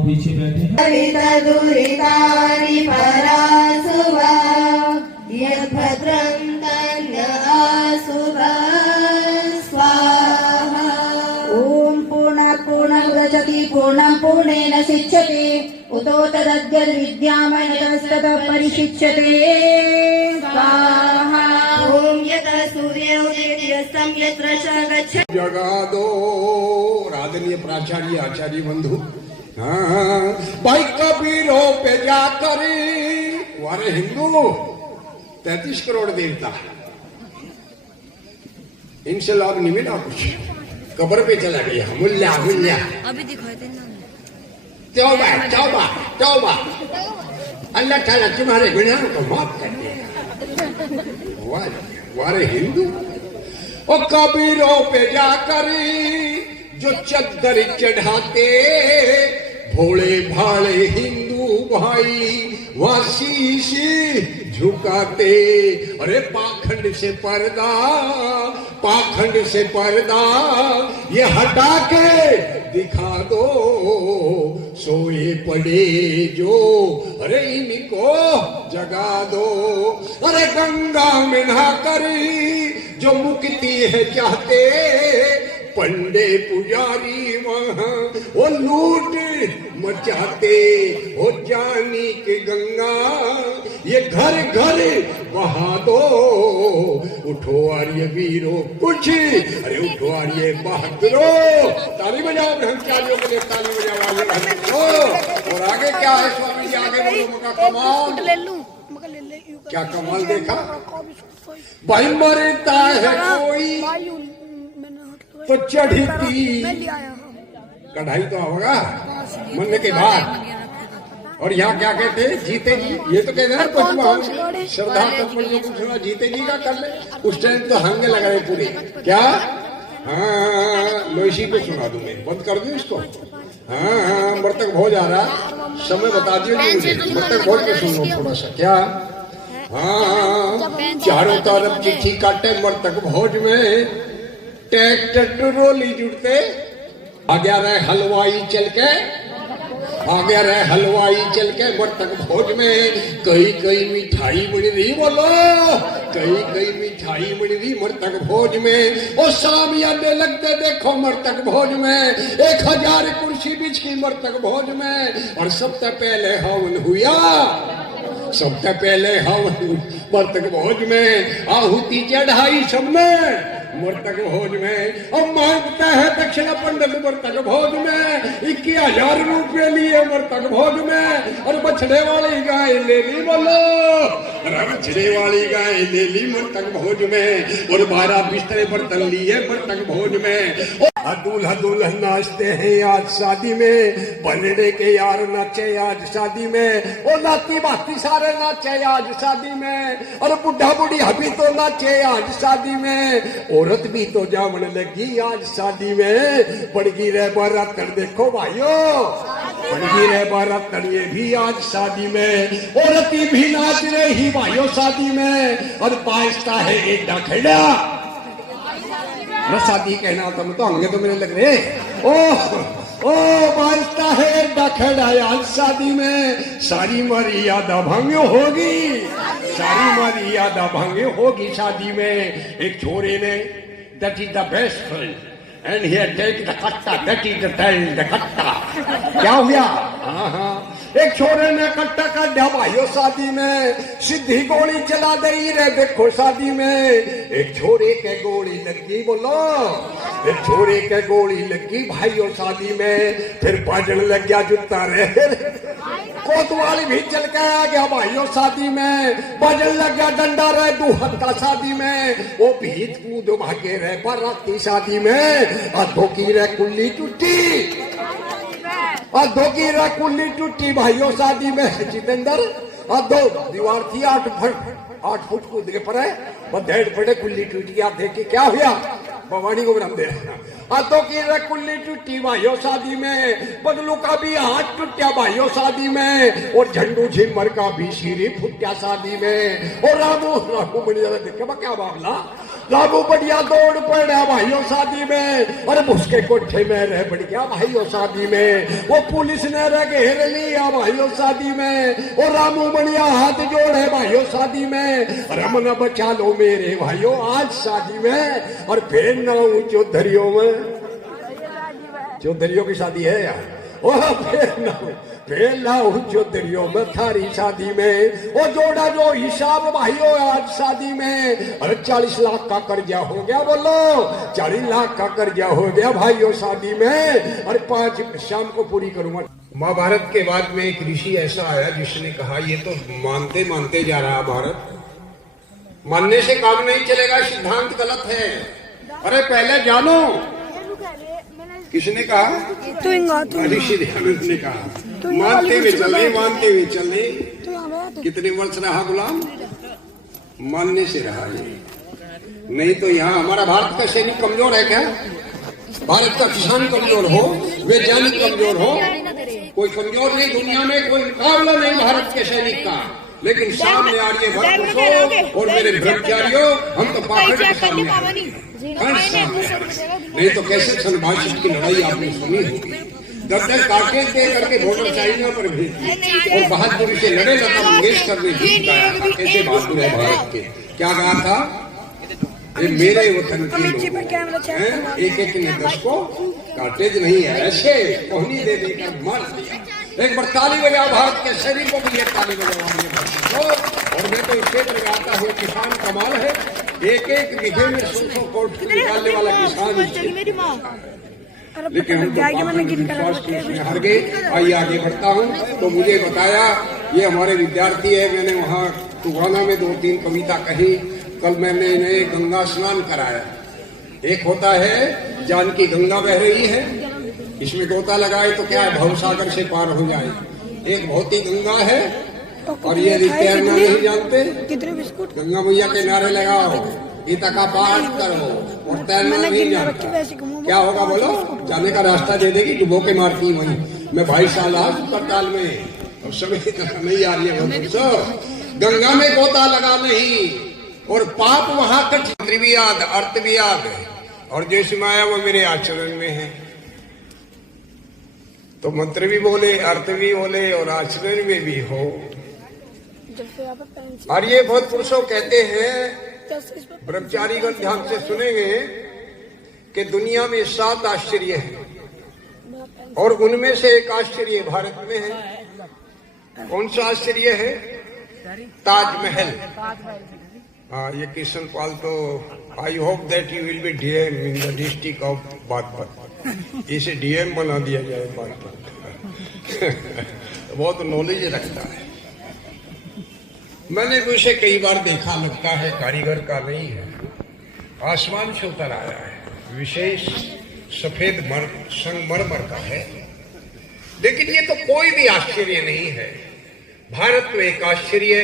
पीछे बैठे हैं। दुरितानि परासुवा यद्भद्रं तन्यासुवा स्वाहा। ॐ पूर्णात् पूर्णमुदच्यते पूर्णं पूर्णेन सिच्यते उतो तदद्यद्विद्यामयतस्ततः परिशिच्यते स्वाहा। ॐ यतः सूर्योदयस्तं यत्र च गच्छति। जगादो आदरणीय प्राचार्य आचार्य बंधु, भाई कबीरों पे जाकर वारे हिंदू 33 करोड़ देवता, इनसे लाभ नहीं मिला कुछ, कब्र पे चला गया। मुल्ला मुल्ला अभी दिखाई देना। तौबा तौबा तौबा, अल्लाह ताला तुम्हारे गुनाहों को माफ कर दे। वारे हिंदू और कबीरों पे जाकर जो चद्दर चढ़ाते भोले भाले हिंदू भाई वहां शीश झुकाते। अरे पाखंड से पर्दा ये हटा के दिखा दो, सोए पड़े जो अरे इनको जगा दो। अरे गंगा में नहाकर जो मुक्ति है चाहते, पंडे पुजारी वहां वो लूट मचाते। हो जानी के गंगा ये घर घर बहा दो। उठो आर्य वीरो कुछ, अरे उठो आर्य बहादुरो। ताली बजाओ ब्रह्मचारियों के लिए, ताली बजाओ आगे। और आगे क्या है स्वामी जी, आगे बोलो मका कमाल। क्या कमाल देखा भाई, मरता है कोई तो चढ़ती कढ़ाई तो होगा मरने के बाद। और यहाँ क्या कहते हैं, जीते जी, ये तो कहते हैं श्रद्धा तत्पर जो कुछ सुना जीते जी का कर ले। उस टाइम तो हंगे लगा रहे पूरे क्या। हाँ लो इसी को सुना दूं, मैं बंद कर दूं इसको। हाँ मृतक भोज आ रहा, समय बता दियो मुझे, मृतक भोज को सुन लो थोड़ा सा क्या। हाँ चारों तरफ चिट्ठी काटे मृतक भोज में, ट्रैक्टर ट्रोली जुटते। आ गया रहे हलवाई चल के मृतक भोज में। कई मिठाई बन रही, बोलो कई मिठाई बन रही मृतक भोज में। और सामियाने लगते देखो मृतक भोज में, 1000 कुर्सी बिछ की मृतक भोज में। और सबसे पहले हवन हुआ, मृतक भोज में आहुति चढ़ाई सबने मृतक भोज में। और मांगता है दक्षिणा पंडित मृतक भोज में, 21,000 रुपये लिए मृतक भोज में। और बछड़े वाली गाय ले ली, बोलो बछड़े वाली गाय ले ली मृतक भोज में। और 12 बिस्तरे बर्तन लिए मृतक भोज में। दूल्हा दुल्हन नाचते हैं आज शादी में, बनने के यार नाचे आज शादी में। और नाती बाती सारे नाचे आज शादी में। और बुढ़ा बुढ़ी अभी तो नाचे आज शादी में। औरत भी तो जामन लगी आज शादी में। पड़गी रे बारातन देखो भाइयों, पड़गी रे बारातन ये भी आज शादी में। औरत भी नाच रही भाइयों शादी में। और बाजता है एक डखेड़ा, शादी कहना तुम तो अंगे तो मेरे लग रहे। ओ बाजता है डखेड़ा आज शादी में। सारी मर्यादा भंग होगी, शादी में। एक छोरे ने that is the best friend and he had taken the katta, that is the katta। क्या हुआ? हाँ एक छोरे ने कट्टा काटा भाइयों शादी में। सीधी गोली चला दई रे देखो शादी में। एक छोरे के गोली लगी, बोलो एक छोरे के गोली लगी भाइयों शादी में। फिर बाजन लग गया जुत्ता रे, कोतवाली भी चल के आ गया भाइयों शादी में। बाजन लग गया डंडा रे दूहत का शादी में। वो भीत कूद भागे रहे बाराती शादी में। अधो की रे कुल्ली टूटी भाइयों शादी में। जितेंद्र दो दीवार थी 8 फुट कूद के पड़े, डेढ़ पड़े कुल्ली टूटी। आप देखिए क्या हुआ, भवानी को नाम दे रहा। हाथों की कुल्ली टूटी भाइयों शादी में। बगलू का भी हाथ टूटा भाइयों शादी में। और झंडू झिमर का भी सिर फुटा शादी में। और रामू बनी ज्यादा देखे क्या मामला। रामू बढ़िया दौड़ पड़ा भाइयों शादी में, और उसके कोठे में रह बढ़िया भाइयों शादी में, वो पुलिस ने रह घेर लिया भाइयों शादी में, और रामू बढ़िया हाथ जोड़े भाइयों शादी में, रमन बचा लो मेरे भाइयों आज शादी में, और फिर ना हूं चौधरियों में, चौधरियों की शादी है यार, ओ फिर ना हूं चौधरियों में थारी शादी में, वो जोड़ा जो हिसाब भाइयों आज शादी में, अरे 40 लाख का कर्जा हो गया, बोलो 40 लाख का कर्जा हो गया भाइयों शादी में, और 5 शाम को पूरी करूंगा। महाभारत के बाद में एक ऋषि ऐसा आया जिसने कहा ये तो मानते मानते जा रहा भारत, मानने से काम नहीं चलेगा, सिद्धांत गलत है, अरे पहले जानो। किसने कहा? ऋषि दयानंद ने कहा मानते हुए चले, मानते हुए चले। कितने वर्ष रहा गुलाम? मानने से रहा नहीं तो यहाँ हमारा भारत का सैनिक कमजोर है क्या? भारत का किसान कमजोर हो, वैज्ञानिक कमजोर हो, कोई कमजोर नहीं, दुनिया में कोई मुकाबला नहीं भारत के सैनिक का, लेकिन सामने आ रही है भक्त और मेरे ब्रह्मचारियों, हम तो पाखंड के सामने नहीं तो कैसे सनभाषित की लड़ाई आपने सुनी होगी, 10-10 काटे दे करके वोटर चाइना पर भेज और बहादुरी से लड़े, लता मंगेशकर ने गीत गाया था, कैसे बहादुर है भारत के, क्या कहा था? ये मेरे वतन के लोग एक एक ने 10 को काटे नहीं है, ऐसे कोहनी दे देकर मार दिया। एक बार ताली बजाओ भारत के सैनिकों को भी, ताली बजाओ। और मैं तो इससे लगाता हूँ किसान कमाल है, एक एक बीघे में 100 कोट निकालने वाला किसान, लेकिन हम तो हार गए। आइए आगे बढ़ता हूँ। तो मुझे बताया ये हमारे विद्यार्थी है, मैंने वहाँ टुगाना में 2-3 कविता कही, कल मैंने इन्हें गंगा स्नान कराया। एक होता है जानकी गंगा बह रही है, इसमें गोता लगाए तो क्या है भवसागर से पार हो जाए, एक भौतिक गंगा है, और ये तैरना नहीं जानते, गंगा मैया के नारे लगाओ, गीता का पाठ करो और तैरना नहीं जानता, क्या होगा बोलो? जाने का रास्ता दे देगी, डुबो के मारती वहीं। मैं 22 साल आज अस्पताल में, और समय नहीं आ रही है, गंगा में गोता लगा नहीं, और पाप वहां का चित्र भी याद, अर्थ भी याद है, और जो इसमें आया वो मेरे आचरण में है। तो मंत्र भी बोले, अर्थ भी बोले, और आचरण में भी हो। और ये बहुत पुरुषों कहते हैं, ब्रह्मचारीगण ध्यान से सुनेंगे कि दुनिया में 7 आश्चर्य हैं, और उनमें से एक आश्चर्य भारत में है। कौन सा आश्चर्य है? ताजमहल। हाँ, ये किशन पाल तो I hope that you will be DM in the district of Baghpat, इसे डीएम बना दिया जाए बागपत। बहुत नॉलेज रखता है। मैंने भी उसे कई बार देखा, लगता है कारीगर का नहीं है, आसमान से उतर आया है, विशेष सफेद संगमरमर का है। लेकिन ये तो कोई भी आश्चर्य नहीं है। भारत में एक आश्चर्य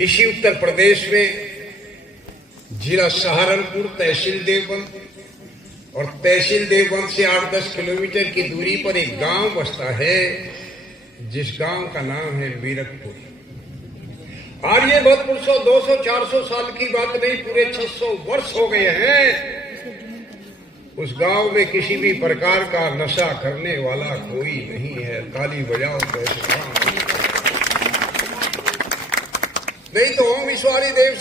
इसी उत्तर प्रदेश में जिला सहारनपुर, तहसील देवबंद, और तहसील देवबंद से 8-10 किलोमीटर की दूरी पर एक गांव बसता है, जिस गांव का नाम है मीरकपुर। और ये बहुत पुरुषों 200-400 साल की बात नहीं, पूरे 600 वर्ष हो गए हैं। उस गांव में किसी भी प्रकार का नशा करने वाला कोई नहीं है। ताली बजाओ कैसे नहीं तो ओम ईश्वरी देव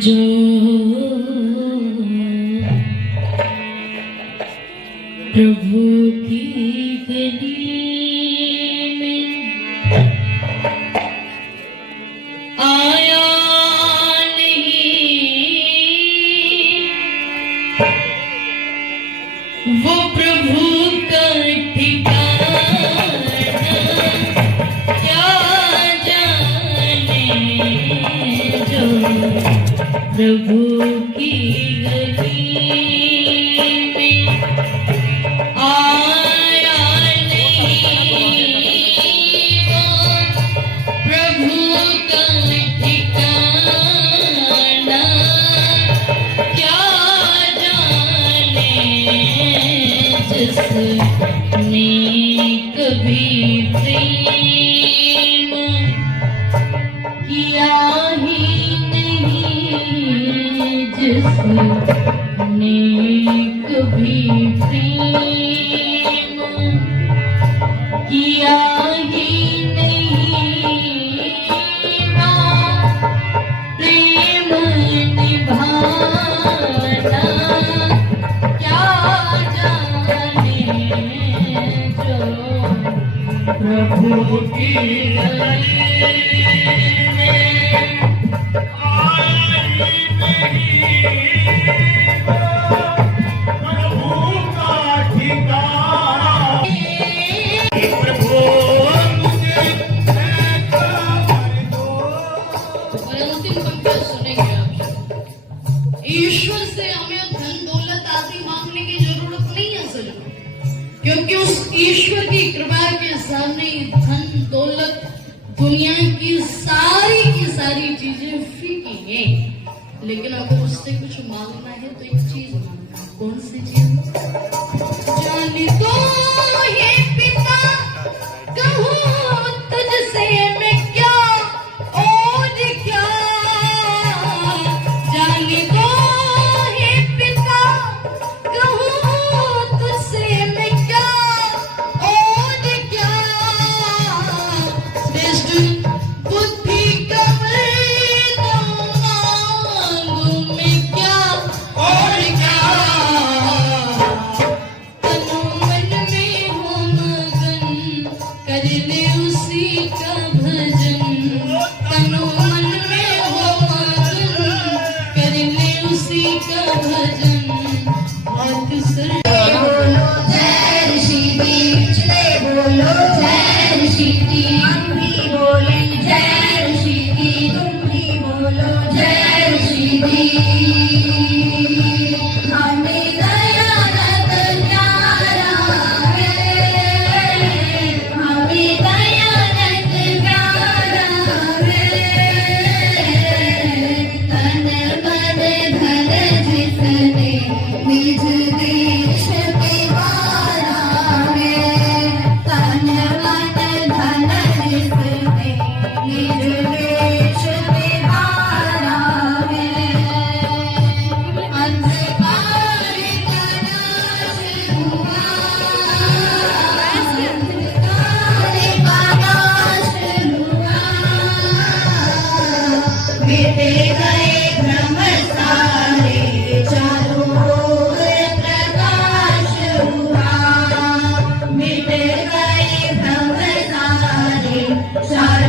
जो प्रभु की गली में आया नहीं, वो प्रभु का ठिकाना क्या जाने। जो प्रभु की गली में आया नहीं, वो प्रभु का ठिकाना क्या जाने। जिसने कभी प्रेम किया ही नहीं, जिसने कभी प्रेम किया ही नहीं, वो प्रेम निभाना क्या जाने जो प्रभु की और अंतिम पंक्ति सुनेंगे आप। ईश्वर से हमें धन दौलत आदि मांगने की जरूरत नहीं है असल में, क्योंकि उस ईश्वर की कृपा के सामने धन दौलत दुनिया की सारी चीजें फीकी हैं। लेकिन अगर उससे कुछ मांगना है तो एक चीज मांगना। कौन सी चीज? जाने दो हे पिता, कहूँ तुझसे मैं क्या और क्या। जाने दो हे पिता, कहूँ तुझसे मैं क्या और क्या। श्रेष्ठ बुद्धि कमर दो, मांगू मैं क्या और क्या। तनु मन में हो मगन, कर ले उसी का भजन। तनु मन में हो मगन, कर ले उसी का भजन। हाथ सर बोलो जय ऋषि बीच में बोलो जय ऋषि की। हम भी बोले जय ऋषि की, तुम भी बोलो जय ऋषि की। हमें दयानंद प्यारा है, हमें दयानंद प्यारा है। तन मन धन जिसने निज देश पे वारा है। तन मन धन जिसने निज देश पे वारा है। अंधकार का नाश हुआ, अंधकार का नाश हुआ। मिटे गए भ्रम सारे, चारों ओर प्रकाश हुआ। मिट गए भ्रम सारे, चारों